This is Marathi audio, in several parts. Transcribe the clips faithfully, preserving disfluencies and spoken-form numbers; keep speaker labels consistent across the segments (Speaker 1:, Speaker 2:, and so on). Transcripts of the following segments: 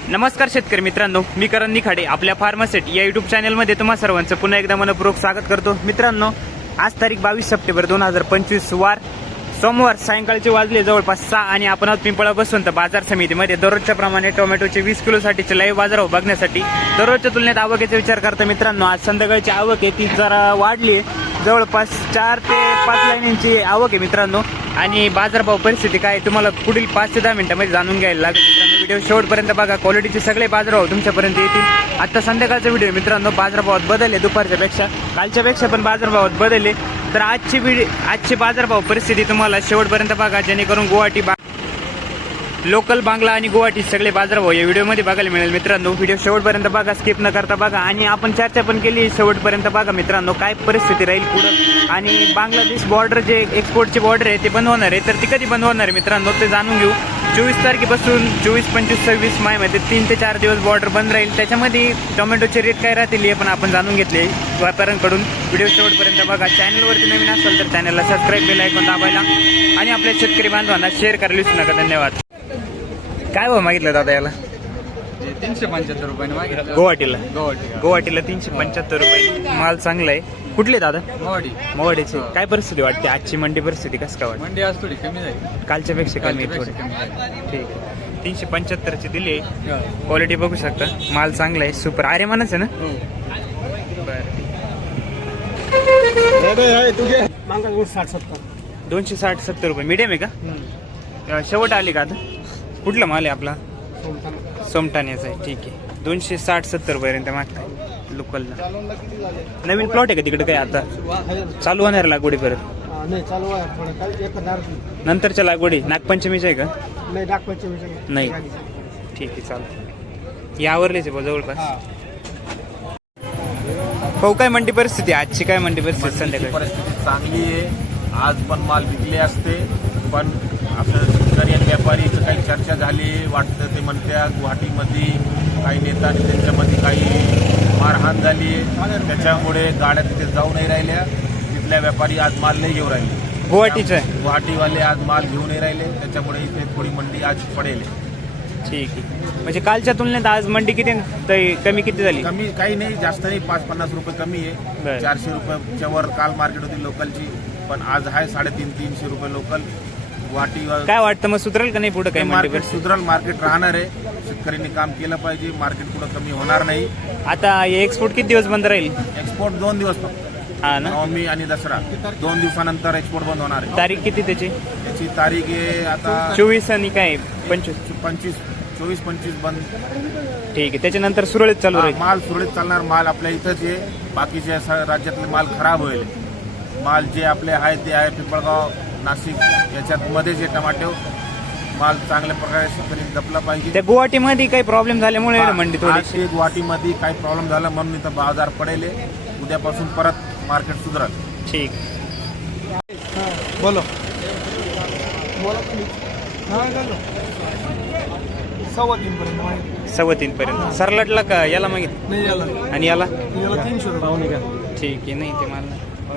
Speaker 1: नमस्कार शेतकरी मित्रांनो, मी करण निखाडे आपल्या फार्मासेट या युट्यूब चॅनलमध्ये तुम्हा सर्वांचं पुन्हा एकदा मनपूर्वक स्वागत करतो. मित्रांनो, आज तारीख बावीस सप्टेंबर दोन हजार पंचवीस वार सोमवार सायंकाळचे वाजले जवळपास सहा आणि आपण आहोत पिंपळा बसवंत बाजार समितीमध्ये दररोजच्या प्रमाणे टोमॅटोचे वीस किलोसाठीचे लाईव्ह बाजारभाव बघण्यासाठी. दररोजच्या तुलनेत आवकेचा विचार करता मित्रांनो, आज संध्याकाळची आवक आहे ती जरा वाढली आहे. जवळपास चार ते पाच लाईनींची आवक आहे मित्रांनो. आणि बाजारभाव परिस्थिती काय तुम्हाला पुढील पाच ते दहा मिनिटांमध्ये जाणून घ्यायला लागेल मित्रांनो. व्हिडिओ शेवटपर्यंत बघा, क्वालिटीचे सगळे बाजारभाव तुमच्यापर्यंत येतील. आता संध्याकाळचा व्हिडिओ मित्रांनो, बाजारभावात बदलले दुपारच्या पेक्षा, कालच्या पेक्षा पण बाजारभावात बदलले. तर आजची व्हिडिओ आजची बाजारभाव परिस्थिती तुम्हाला शेवटपर्यंत बघा, जेणेकरून गुवाहाटी बा लोकल बांगला आणि गुवाहाटी सगळे बाजारभाव या व्हिडिओमध्ये बघायला मिळेल मित्रांनो. व्हिडिओ शेवटपर्यंत बघा, स्किप न करता बघा. आणि आपण चर्चा पण केली शेवटपर्यंत बघा मित्रांनो, काय परिस्थिती राहील पुढं. आणि बांगलादेश बॉर्डर जे एक्सपोर्टचे बॉर्डर आहे ते बंद होणार आहे, तर ती कधी बंद होणार आहे मित्रांनो ते जाणून घेऊ. चोवीस तारखेपासून चोवीस पंचवीस सव्वीस मायमध्ये तीन ते चार दिवस बॉर्डर बंद राहील. त्याच्यामध्ये टोमॅटोचे रेट काय राहतील हे पण आपण जाणून घेतले व्यापाऱ्यांकडून. व्हिडिओ शेवटपर्यंत बघा. चॅनलवरती नवीन असेल तर चॅनलला सबस्क्राईब बेल आयकॉन दाबायला आणि आपल्या शेतकरी बांधवांना शेअर करायला विसरू नका. धन्यवाद. काय भाव मागितलं दादा याला?
Speaker 2: तीनशे पंच्याहत्तर रुपयाने मागितलं.
Speaker 1: गुवाहाटीला
Speaker 2: गुवाहाटी
Speaker 1: गुवाहाटीला तीनशे पंच्याहत्तर रुपये. माल चांगला आहे. कुठले दादा?
Speaker 2: गुवाहाटी.
Speaker 1: मोवाडीचे. काय परिस्थिती वाटते आजची मंडी परिस्थिती? कसं काय वाटतं?
Speaker 2: मंडी आज थोडी कमी जाईल,
Speaker 1: कालच्या पेक्षा कमी थोडी. ठीक आहे. तीनशे पंच्याहत्तरची दिली. क्वालिटी बघू शकता, माल चांगला आहे. सुपर आर्यमानच आहे ना? दोनशे साठ सत्तर रुपये मीडियम आहे का? शेवट आली का आता? कुठला माल आहे आपला? सोमठाण्याचा आहे. ठीक आहे. दोनशे साठ सत्तर रुपयापर्यंत मागताय लोकलला. नवीन प्लॉट आहे का तिकडे? काय आता चालू होणार लागवडी परत?
Speaker 3: नाही चालू आहे थोडं काही एक हजार
Speaker 1: नंतरच्या लागवडी नागपंचमीच्या आहे का?
Speaker 3: नाही नागपंचमी
Speaker 1: नाही. ठीक आहे, चालू यावरलेच आहे जवळपास. हो, काय मंडी परिस्थिती आजची? काय मंडी परिस्थिती संध्याकाळी?
Speaker 4: परिस्थिती चांगली आहे. आज पण माल विकले असते, पण आपल्या शेतकरी आणि व्यापारीचं काही चर्चा झाली वाटतं. ते म्हणत्या गुवाहाटीमध्ये काही नेता आणि त्यांच्यामध्ये काही मारहाण झाली आहे, त्याच्यामुळे गाड्या तिथे जाऊ नाही राहिल्या. तिथल्या व्यापारी आज माल नाही घेऊन राहिले.
Speaker 1: गुवाहाटीचं आहे?
Speaker 4: गुवाहाटीवाले आज माल घेऊन नाही राहिले, त्याच्यामुळे इथे थोडी मंडी आज पडेल.
Speaker 1: ठीक आहे. म्हणजे कालच्या तुलनेत आज मंडी किती तरी कमी किती झाली?
Speaker 4: कमी काही नाही, जास्त नाही, पाच पन्नास रुपये कमी
Speaker 1: बरं.
Speaker 4: आहे. चारशे रुपयाच्या वर काल मार्केट होती लोकलची, पण आज आहे साडेतीन तीनशे रुपये लोकल. गुवाहाटी
Speaker 1: काय वाटतं मग सुधरेल का नाही पुढे? काही मंडी
Speaker 4: मार्केट
Speaker 1: परिस्थिती?
Speaker 4: सुधरल, मार्केट राहणार आहे. शेतकऱ्यांनी काम केलं पाहिजे, मार्केट पुढे कमी होणार नाही.
Speaker 1: आता एक्सपोर्ट किती दिवस बंद राहील?
Speaker 4: एक्सपोर्ट दोन दिवस फक्त,
Speaker 1: हा ना.
Speaker 4: नवमी आणि दसरा दोन दिवसानंतर एक्सपोर्ट बंद होणार आहे.
Speaker 1: तारीख किती त्याची?
Speaker 4: त्याची तारीख आहे आता
Speaker 1: चोवीस आणि काय पंचवीस
Speaker 4: पंचवीस चोवीस पंचवीस बंद.
Speaker 1: ठीक आहे. त्याच्यानंतर सुरळीत चालू
Speaker 4: हा,
Speaker 1: राहील.
Speaker 4: माल सुरळीत चालणार. माल आपल्या इथंच आहे, बाकीच्या स- राज्यातले माल खराब होईल. माल जे आपले आहे ते आहे पिंपळगाव नाशिक याच्यात मध्येच आहे. टमाटे माल चांगल्या प्रकारे शेतकरी जपला पाहिजे.
Speaker 1: त्या गुवाहाटीमध्ये काही प्रॉब्लेम झाल्यामुळे
Speaker 4: हा,
Speaker 1: मंडी
Speaker 4: आज
Speaker 1: थोडी.
Speaker 4: ते गुवाहाटीमध्ये काही प्रॉब्लेम झाला म्हणून इथं बाजार पडेल. उद्यापासून परत मार्केट सुधरल.
Speaker 1: ठीक.
Speaker 3: बोलो बोला तुम्ही. हा झालं सव्वा तीन पर्यंत
Speaker 1: सव्वा तीन पर्यंत. सरलाटला का याला मागित?
Speaker 3: नाही याला
Speaker 1: आणि याला?
Speaker 3: याला तीनशे रुपये.
Speaker 1: ठीक आहे. नाही ते मला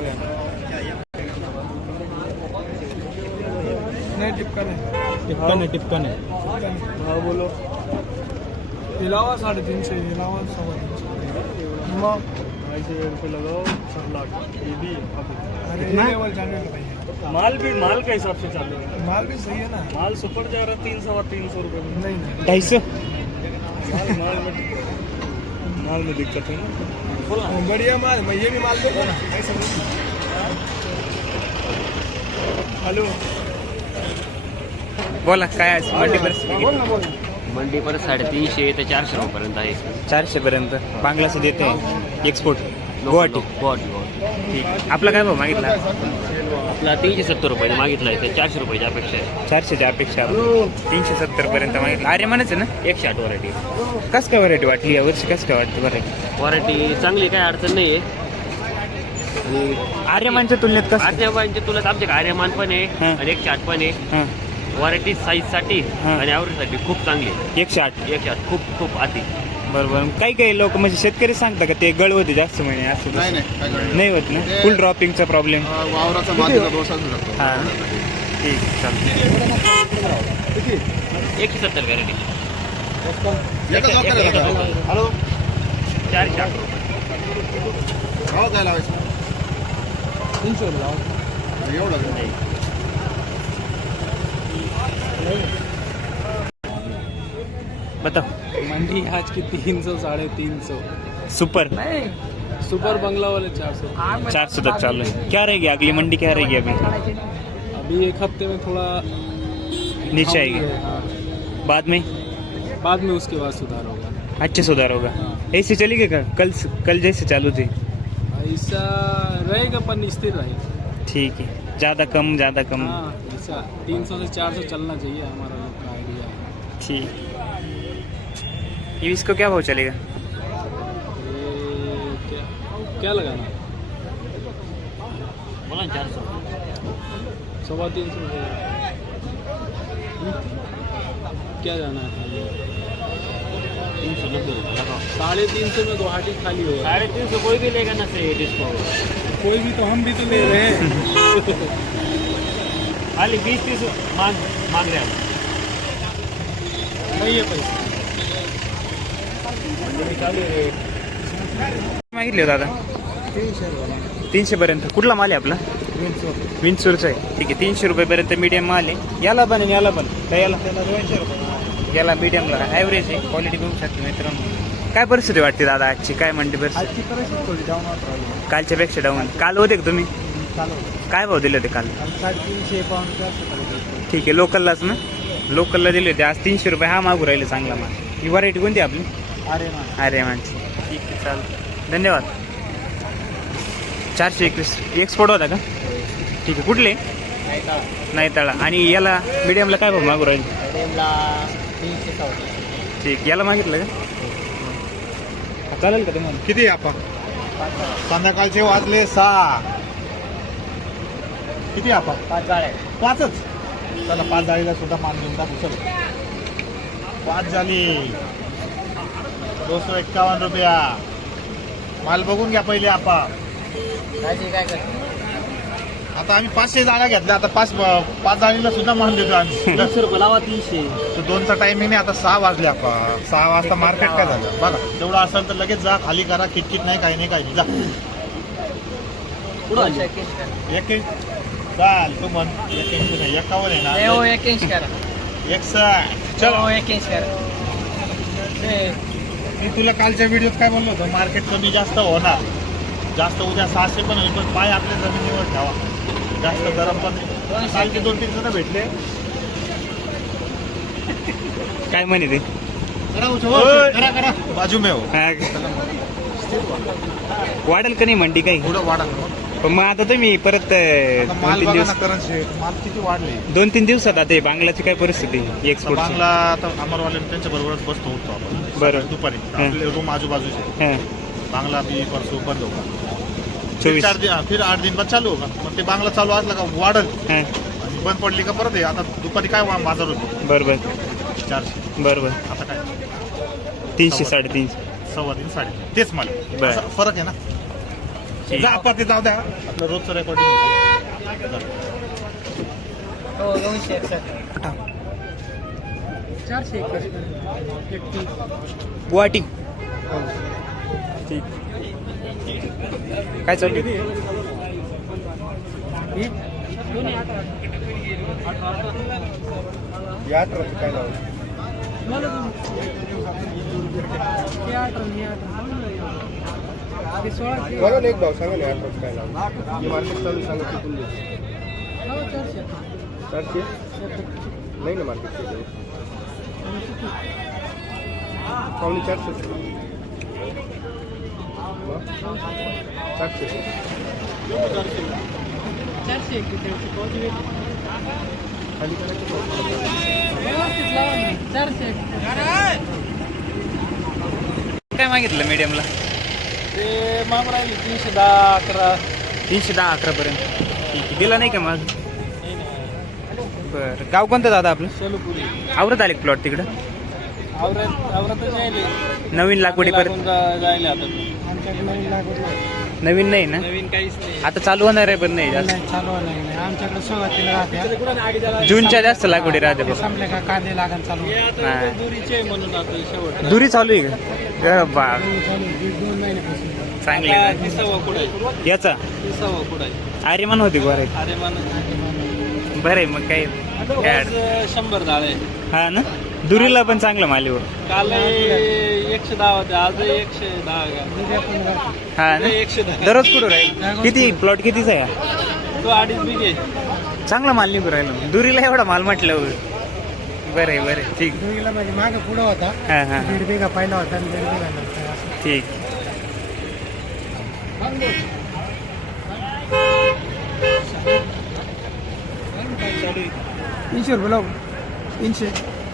Speaker 3: नाही टिपका नाही
Speaker 1: टिपका नाही. टिपका नाही.
Speaker 3: हा बोलो. हे लावा साडेतीनशे, हे लावा सव्वा तीनशे. मग रुपये लगाओ अरे लेवल जाने का भाई.
Speaker 5: माल भी माल के हिसाब से चालू है.
Speaker 3: माल भी सही है ना.
Speaker 5: माल सुपर जा रहा है तीन सौ तीन सौ रुपये में.
Speaker 3: नहीं नहीं
Speaker 1: ढाई सौ.
Speaker 5: माल माल में माल में दिक्कत है ना.
Speaker 3: बढ़िया माल. मैं ये भी माल देखो ना. हेलो
Speaker 1: बोला काय आज मंडी परिस्थिती?
Speaker 3: बोल ना बोल.
Speaker 6: मंडी पर साडेतीनशे ते चारशे रुपयापर्यंत आहे.
Speaker 1: चारशे पर्यंत बांगलादेश देते एक्सपोर्ट गुवाहाटी.
Speaker 6: गुवाहाटी गुवाहाटी.
Speaker 1: ठीक. आपला काय भाव मागितला?
Speaker 6: आपला तीनशे सत्तर रुपयाने मागितलं आहे, ते चारशे रुपयाची अपेक्षा आहे.
Speaker 1: चारशेच्या अपेक्षा तीनशे सत्तर पर्यंत मागितलं. आर्यमानच आहे ना?
Speaker 6: एकशे आठ व्हरायटी.
Speaker 1: कस काय व्हरायटी वाटली यावर्षी? कस काय वाटतं व्हरायटी?
Speaker 6: व्हरायटी चांगली, काही अडचण नाही आहे.
Speaker 1: आर्यमानच्या तुलनेत कसं?
Speaker 6: आर्यमानच्या तुला आमच्या आर्यमान पण आहे
Speaker 1: हं.
Speaker 6: आणि एकशे आठ पण आहे.
Speaker 1: हां.
Speaker 6: व्हरायटी साईजसाठी
Speaker 1: हं.
Speaker 6: आणि ॲव्हरेजसाठी खूप चांगली आहे.
Speaker 1: एकशे आठ.
Speaker 6: एकशे आठ खूप खूप अति.
Speaker 1: बरोबर. काही काही लोक म्हणजे शेतकरी सांगता का ते गळ होते जास्त महिने असं?
Speaker 4: नाही नाही
Speaker 1: नाही होत ना? फुल ड्रॉपिंगचा प्रॉब्लेम.
Speaker 4: वावराचा मातीचा दोष असू शकतो.
Speaker 1: हां. ठीक. चालतं.
Speaker 6: एकशे सत्तर व्हरायटी.
Speaker 4: हॅलो
Speaker 1: चारशे अकरा.
Speaker 4: भाव काय लावायचं
Speaker 3: तीनशे रुपये लावा.
Speaker 4: एवढं
Speaker 1: बताओ.
Speaker 3: मंडी आज की तीन सौ साढ़े तीन सौ
Speaker 1: सुपर
Speaker 3: सुपर बंगला वाले चार सौ.
Speaker 1: चार सौ तक चालू है. क्या रहेगी अगली मंडी, क्या रहेगी अभी?
Speaker 3: अभी एक हफ्ते में थोड़ा
Speaker 1: नीचे आएगी,
Speaker 3: हाँ,
Speaker 1: बाद में
Speaker 3: बाद में उसके बाद सुधार होगा.
Speaker 1: अच्छे सुधार होगा. ऐसे चलेगी का कल कल जैसे चालू थी?
Speaker 3: ऐसा रहेगा पर स्थिर रहेगा.
Speaker 1: ठीक है. ज़्यादा कम ज़्यादा कम.
Speaker 3: हाँ ऐसा तीन सौ से चार सौ चलना चाहिए हमारा लोग का आइडिया है.
Speaker 1: ठीक. ये इसको क्या भाव चलेगा?
Speaker 3: ये क्या क्या लगाना
Speaker 6: बोला ना चार सौ.
Speaker 3: सवा तीन सौ है. क्या जाना है खाली?
Speaker 6: तीन सौ नब्बे रुपये लगाओ.
Speaker 3: साढ़े तीन सौ में गुवाहाटी खाली होगा.
Speaker 6: साढ़े तीन सौ कोई भी लेगा ना से डिस्काउंट.
Speaker 3: कोई भी तो हम भी तो ले रहे हैं.
Speaker 6: खाली बीस तीस मांग मांग रहे हैं.
Speaker 3: नहीं है पैसा.
Speaker 1: मागितले दादा तीनशे पर्यंत. कुठला माल आहे आपला? विंचूरचा आहे. ठीक आहे. तीनशे रुपयेपर्यंत मीडियम माल आहे. याला पण आणि याला पण काय याला याला मीडियमला ॲव्हरेज आहे. क्वालिटी बघू शकतो मित्रांनो. काय परिस्थिती वाटते दादा आजची? काय म्हणते परिस्थिती?
Speaker 3: थोड़ी डाऊन होत
Speaker 1: कालच्या पेक्षा डाऊन. काल होते का तुम्ही? काय भाव दिले होते काल?
Speaker 3: साडेतीनशे पाऊंड.
Speaker 1: ठीक आहे. लोकललाच ना? लोकलला दिले होते. आज तीनशे रुपये हा मागू राहिले चांगला माल. ही व्हरायटी कोणती आपली?
Speaker 3: अरे ना
Speaker 1: अरे माणशी. ठीक आहे. चालेल. धन्यवाद. चारशे एकवीस एक्सपोर्ट होता का? ठीक आहे. कुठले? नाही तळा. आणि याला मीडियमला काय भाव मागू राहील? ठीक. याला मागितलं का? चालेल का तुम्हाला?
Speaker 4: किती आपण संध्याकाळचे वाजले सहा. किती आपण
Speaker 3: पाच गाड्या.
Speaker 4: पाचच. चला पाच जाळीला सुद्धा मान घेऊन टाकू. चल पाच झाली. दोनशे एक्कावन्न रुपया. माल बघून घ्या पहिले आपण.
Speaker 3: काय काय
Speaker 4: आता आम्ही पाचशे जाळ्या घेतल्या. आता पाच पाच जाळीला सुद्धा मान देतो आम्ही.
Speaker 3: तीनशे रुपये लावा. तीनशे.
Speaker 4: तो दोनचा टायमिंग नाही. आता सहा वाजले आपण. सहा वाजता मार्केट काय झालं बघा. तेवढं असेल तर लगेच जा. खाली करा. किटकिट नाही काही नाही काही नाही. जा एक इंच चाल. तू म्हण एक इंच नाही एकावर आहे ना.
Speaker 3: एक इंच करा.
Speaker 4: एक साठ. चल
Speaker 3: एक इंच करा.
Speaker 4: मी तुला कालच्या व्हिडिओत काय बोललो होतो? मार्केट कमी जास्त होणार. जास्त उद्या सहाशे पण होईल पण पाय आपल्या जमिनीवर ठेवा. जास्त गरम पण नाही. कालचे दोन तीन जण भेटले.
Speaker 1: काय म्हणे ते?
Speaker 4: करा उचल. करा करा बाजू में हो.
Speaker 1: हा का? वाढेल का नाही मंडी काही?
Speaker 4: पुढं वाढा.
Speaker 1: पण मग आता तुम्ही परत
Speaker 4: आता
Speaker 1: दोन
Speaker 4: माल
Speaker 1: तीन
Speaker 4: बघा
Speaker 1: दिवस
Speaker 4: ना करन्सी. माल किती वाढले.
Speaker 1: दोन तीन दिवसात आता हे बांगलाची काय परिस्थिती एक्सपोर्ट?
Speaker 4: बांगला आता अमरवाले त्यांच्या बरोबरच बसतो होतो आपण.
Speaker 1: बरं.
Speaker 4: दुपारी आपले रूम आजूबाजूचे. बांगला भी परसों बंद होगा. फिर
Speaker 1: चोवीस.
Speaker 4: चार दिन फिर आठ दिन बाद चालू होगा. मग ते बांगला चालू असला का वाढल.
Speaker 1: हां.
Speaker 4: आणि बंद पडली का परत आहे. आता दुपारी काय वा- बाजार होतो?
Speaker 1: बरोबर
Speaker 4: चारशे.
Speaker 1: बरोबर.
Speaker 4: आता काय
Speaker 1: तीनशे
Speaker 4: सव्वा-
Speaker 1: साडेतीनशे.
Speaker 4: सव्वा तीन साडे तेच मला.
Speaker 1: बरं.
Speaker 4: असा फरक आहे ना.
Speaker 1: ठीक.
Speaker 4: जा आपण ते जाऊ द्या. आपलं रोजचं रेकॉर्डिंग.
Speaker 3: दोनशे एकसष्ट. चारशे एकतीस.
Speaker 1: गुवाहाटी. ठीक. काय चालू आहे?
Speaker 4: या ट्रक काय लावलं? बघा ना एक भाव सांगा ना. या ट्रक काय लावलं? हे मार्केट चालू सांगा. किती चारशे नाही ना मार्केट पावणे चारशे. चारशे
Speaker 3: चारशे
Speaker 4: खाली करायचं.
Speaker 3: चारशे.
Speaker 1: काय मागितलं मीडियमला?
Speaker 3: ते माग राहिले तीनशे दहा अकरा.
Speaker 1: तीनशे दहा अकरा पर्यंत. ठीक आहे. दिला नाही का मग? बरं. गाव कोणतं दादा आपलं?
Speaker 3: सोलपुरी.
Speaker 1: आवरत आले प्लॉट तिकडं?
Speaker 3: आवरात आवरातच राहिले.
Speaker 1: नवीन लागवडी परत
Speaker 3: जायला आता आमच्याकडे नवीन लागवड
Speaker 1: नवीन नाही ना
Speaker 2: नवीन काहीच नाही
Speaker 1: आता चालू होणार आहे पण नाही जास्त
Speaker 3: नाही चालू नाही नाही आमच्याकडे सुरुवातीला राहते
Speaker 1: जूनच्या जास्त लागवडी राहते बघ
Speaker 3: संपले का कांदे लागण चालू
Speaker 1: हा.
Speaker 2: दुरीचे म्हणून आता शेवट
Speaker 1: दुरी चालू आहे का अ, बा
Speaker 3: दोन महिन्यापासून
Speaker 1: चांगली आहे.
Speaker 2: तिसावा कुठं
Speaker 1: याचा
Speaker 2: तिसावा कुठं
Speaker 1: आर्यमान होती बरं
Speaker 2: अरे मान
Speaker 1: बरं आहे मग काय काय अडचण.
Speaker 2: रोज शंभर झाले
Speaker 1: हा ना दुरीला पण चांगलं मालीवर
Speaker 2: काल एकशे दहा होते आज एकशे दहा का
Speaker 1: हा ना
Speaker 2: एकशे दहा
Speaker 1: दररोज कुठं राहील किती प्लॉट कितीचा आहे हा?
Speaker 2: तो अडीच बिघे
Speaker 1: चांगला माल निघू राहिला दुरीला एवढा माल म्हटल्यावर बरं आहे बरं आहे. ठीक
Speaker 3: दुरीला म्हणजे मागे पुढं होता
Speaker 1: हा हा
Speaker 3: दीड बिघा पहिला होता आणि दीड बिघा नंतर असं.
Speaker 1: ठीक
Speaker 3: तीनशे रुपये लावू तीनशे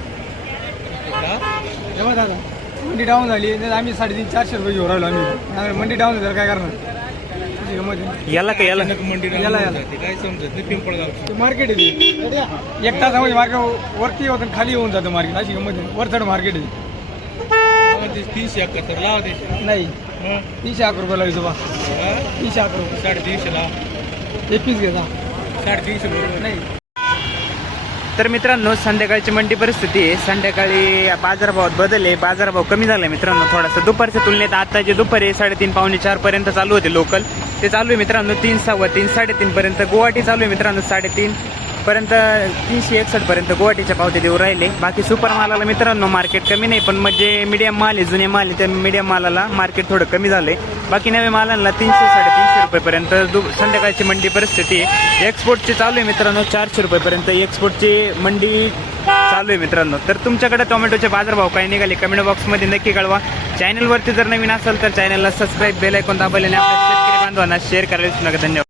Speaker 3: जेव्हा दादा मंडी डाऊन झाली नाही आम्ही साडेतीन चारशे रुपये घेऊन राहिलो आम्ही आम्ही मंडी डाऊन झाली काय करणार अशी गंमत आहे.
Speaker 1: याला का याला
Speaker 3: याला याला
Speaker 5: काय समजत नाही पिंपळगाव
Speaker 3: ते मार्केट आहे ते. एक तासामध्ये मार्केट वरती होतं आणि खाली येऊन जातं मार्केट अशी गंमत आहे. वर चढ मार्केट आहे
Speaker 5: तीनशे एकाहत्तर लावा ते
Speaker 3: नाही तीनशे अकरा रुपये लावायचं बा तीनशे अकरा रुपये
Speaker 5: साडेतीनशे लावा
Speaker 3: एकवीस घेता
Speaker 5: साडेतीनशे बरोबर
Speaker 3: नाही
Speaker 1: तर मित्रांनो संध्याकाळची मंडी परिस्थिती आहे संध्याकाळी बाजारभावात बदल आहे बाजारभाव कमी झाला आहे मित्रांनो थोडासा दुपारच्या तुलनेत आता जे दुपारी साडेतीन पावणे चार पर्यंत चालू होते लोकल ते चालू आहे मित्रांनो तीन सव्वा तीन साडेतीन पर्यंत गुवाहाटी चालू आहे मित्रांनो साडेतीन पर्यंत तीनशे एकसष्ट पर्यंत गुवाहाटीच्या पावते देऊ राहिले बाकी सुपर मालाला मित्रांनो मार्केट कमी नाही पण म्हणजे मीडियम माल आहे जुने माल आहे त्या मीडियम मालाला मार्केट थोडं कमी झालंय बाकी नव्या मालांना तीनशे साडेतीनशे रुपयेपर्यंत दु संध्याकाळची मंडी परिस्थिती आहे एक्सपोर्टची चालू आहे मित्रांनो चारशे रुपयेपर्यंत एक्सपोर्टची मंडी चालू आहे मित्रांनो तर तुमच्याकडे टोमॅटोचे बाजारभाव काय निघाले कमेंट बॉक्समध्ये नक्की कळवा चॅनलवरती जर नवीन असेल तर चॅनलला सबस्क्राईब बेल आयकॉन दाबायला आणि आपल्या शेतकरी बांधवांना शेअर करायला विसरू नका धन्यवाद